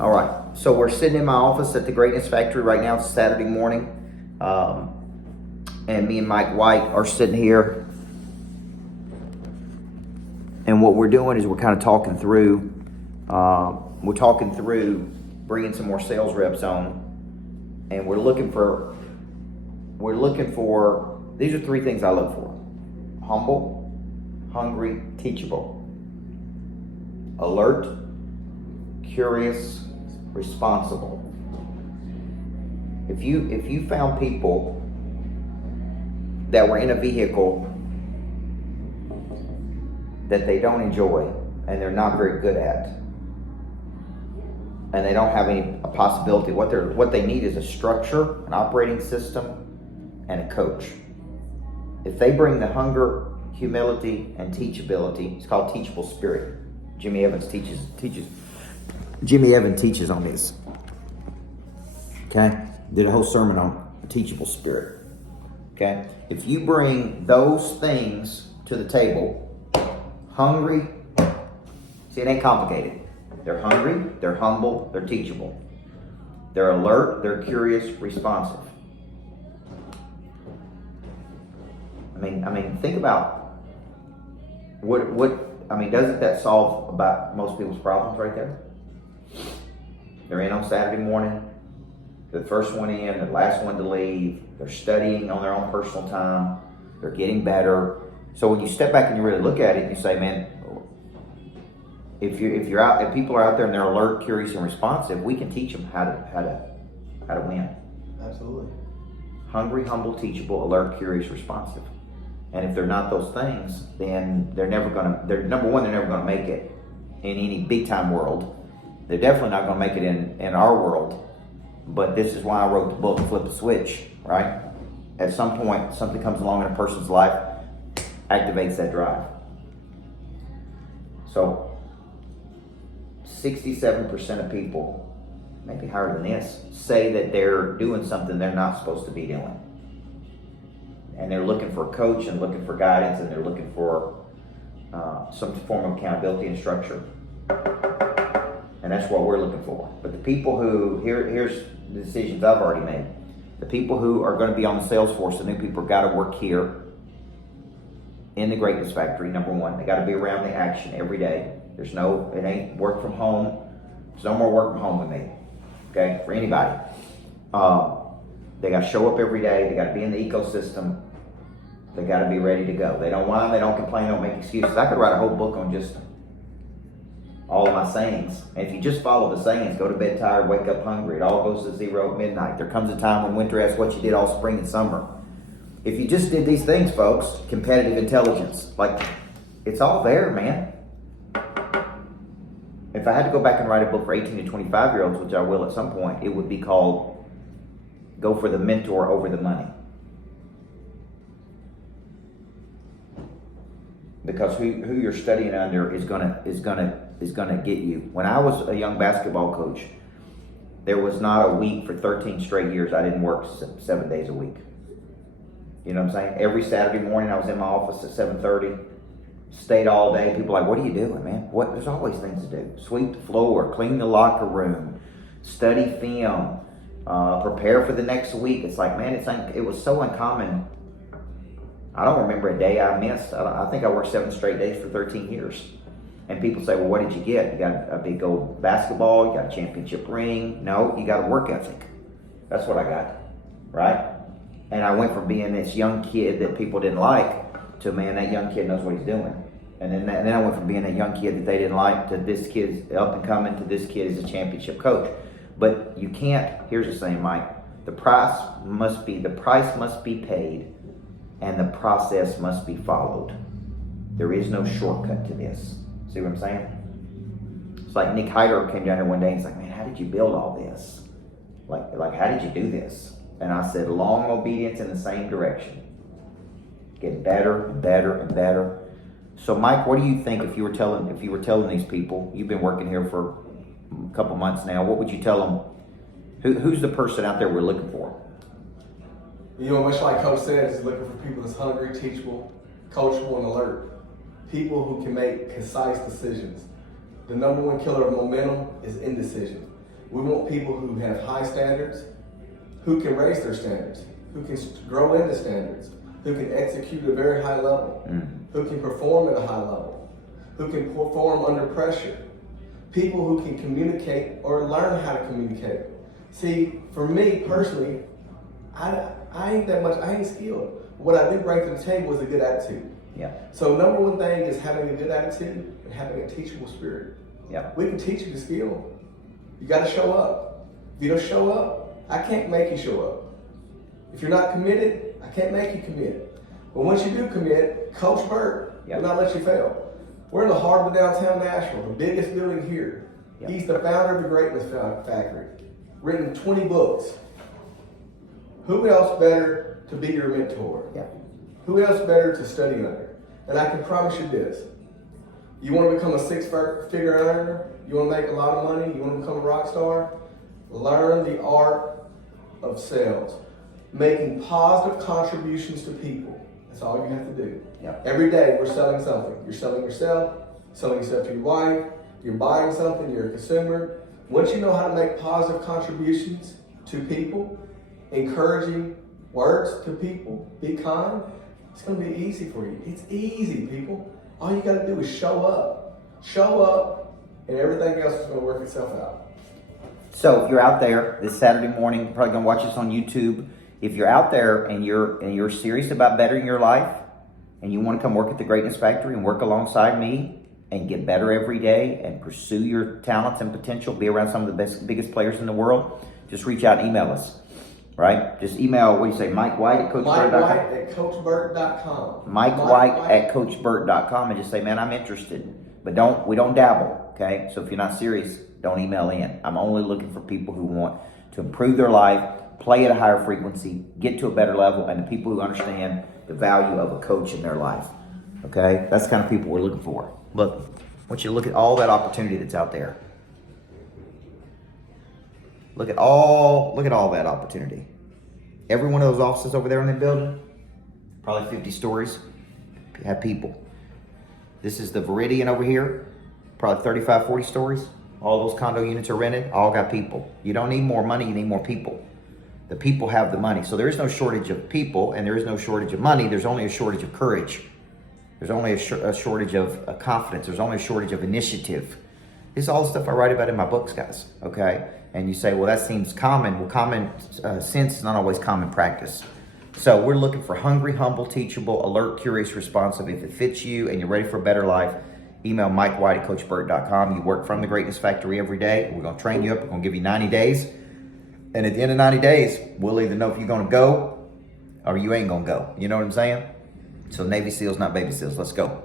All right, so we're sitting in my office at the Greatness Factory right now. It's Saturday morning, and me and Mike White are sitting here. And what we're doing is we're kind of talking through, bringing some more sales reps on, and we're looking for. These are three things I look for: humble, hungry, teachable, alert, curious, responsible. If you found people that were in a vehicle that they don't enjoy and they're not very good at, and they don't have any possibility, what they need is a structure, an operating system, and a coach. If they bring the hunger, humility, and teachability, it's called teachable spirit. Jimmy Evans teaches on this. Okay? Did a whole sermon on a teachable spirit. Okay? If you bring those things to the table, hungry, see, it ain't complicated. They're hungry, they're humble, they're teachable. They're alert, they're curious, responsive. I mean, think about doesn't that solve about most people's problems right there? They're in on Saturday morning. They're the first one in, the last one to leave. They're studying on their own personal time. They're getting better. So when you step back and you really look at it, you say, man, if people are out there and they're alert, curious, and responsive, we can teach them how to win. Absolutely. Hungry, humble, teachable, alert, curious, responsive. And if they're not those things, then number one, they're never gonna make it in any big time world. They're definitely not gonna make it in our world. But this is why I wrote the book, Flip the Switch, right? At some point, something comes along in a person's life, activates that drive. So 67% of people, maybe higher than this, say that they're doing something they're not supposed to be doing. And they're looking for a coach and looking for guidance, and they're looking for some form of accountability and structure. And that's what we're looking for. But the people who, here's the decisions I've already made. The people who are going to be on the sales force, the new people, got to work here in the Greatness Factory, number one. They got to be around the action every day. It ain't work from home. There's no more work from home with me, okay, for anybody. They got to show up every day. They got to be in the ecosystem. They got to be ready to go. They don't whine, they don't complain, they don't make excuses. I could write a whole book on just all of my sayings. And if you just follow the sayings, go to bed tired, wake up hungry, it all goes to zero at midnight. There comes a time when winter asks what you did all spring and summer. If you just did these things, folks, competitive intelligence, like, it's all there, man. If I had to go back and write a book for 18 to 25-year-olds, which I will at some point, it would be called Go for the Mentor Over the Money. Because who you're studying under is gonna get you. When I was a young basketball coach, there was not a week for 13 straight years I didn't work 7 days a week. You know what I'm saying? Every Saturday morning I was in my office at 7:30, stayed all day. People are like, what are you doing, man? What? There's always things to do. Sweep the floor, clean the locker room, study film, prepare for the next week. It's like, man, it was so uncommon. I don't remember a day I missed. I think I worked 7 straight days for 13 years. And people say, well, what did you get? You got a big gold basketball, you got a championship ring. No, you got a work ethic. That's what I got, right? And I went from being this young kid that people didn't like to, man, that young kid knows what he's doing. And then I went from being a young kid that they didn't like to this kid's up and coming to this kid is a championship coach. But you can't, here's the saying, Mike, the price must be paid and the process must be followed. There is no shortcut to this. See what I'm saying? It's like Nick Heider came down here one day and he's like, man, how did you build all this? Like how did you do this? And I said, long obedience in the same direction. Get better and better and better. So Mike, what do you think if you were telling these people, you've been working here for a couple months now, what would you tell them? Who's the person out there we're looking for? You know, much like Coach said, is looking for people that's hungry, teachable, coachable, and alert. People who can make concise decisions. The number one killer of momentum is indecision. We want people who have high standards, who can raise their standards, who can grow into standards, who can execute at a very high level, who can perform at a high level, who can perform under pressure. People who can communicate or learn how to communicate. See, for me personally, I ain't skilled. What I do bring to the table is a good attitude. Yeah. So number one thing is having a good attitude and having a teachable spirit. Yeah. We can teach you the skill. You got to show up. If you don't show up, I can't make you show up. If you're not committed, I can't make you commit. But once you do commit, Coach Burt will not let you fail. We're in the heart of downtown Nashville, the biggest building here. Yep. He's the founder of the Greatness Factory. Written 20 books. Who else better to be your mentor? Yep. Who else better to study under? And I can promise you this. You want to become a six-figure earner? You want to make a lot of money? You want to become a rock star? Learn the art of sales. Making positive contributions to people. That's all you have to do. Yep. Every day we're selling something. You're selling yourself to your wife, you're buying something, you're a consumer. Once you know how to make positive contributions to people, encouraging words to people, be kind, it's going to be easy for you. It's easy, people. All you got to do is show up. Show up, and everything else is going to work itself out. So if you're out there this Saturday morning, you're probably going to watch this on YouTube. If you're out there and you're serious about bettering your life, and you want to come work at the Greatness Factory and work alongside me and get better every day and pursue your talents and potential, be around some of the biggest players in the world, just reach out and email us, right? Just email, what do you say, Mike White at CoachBurt.com? Mike White at CoachBurt.com. Mike White at CoachBurt.com, and just say, man, I'm interested. But we don't dabble, okay? So if you're not serious, don't email in. I'm only looking for people who want to improve their life, play at a higher frequency, get to a better level, and the people who understand the value of a coach in their life. Okay? That's the kind of people we're looking for. Look, I want you to look at all that opportunity that's out there. Look at all that opportunity. Every one of those offices over there in the building, probably 50 stories, have people. This is the Viridian over here, probably 35, 40 stories. All those condo units are rented, all got people. You don't need more money, you need more people. The people have the money. So there is no shortage of people and there is no shortage of money. There's only a shortage of courage. There's only a shortage of confidence. There's only a shortage of initiative. This is all the stuff I write about in my books, guys, okay? And you say, well, that seems common. Well, common sense is not always common practice. So we're looking for hungry, humble, teachable, alert, curious, responsive. If it fits you and you're ready for a better life, email Mike White at CoachBurt.com. You work from the Greatness Factory every day. We're going to train you up. We're going to give you 90 days. And at the end of 90 days, we'll either know if you're going to go or you ain't going to go. You know what I'm saying? So Navy SEALs, not baby seals. Let's go.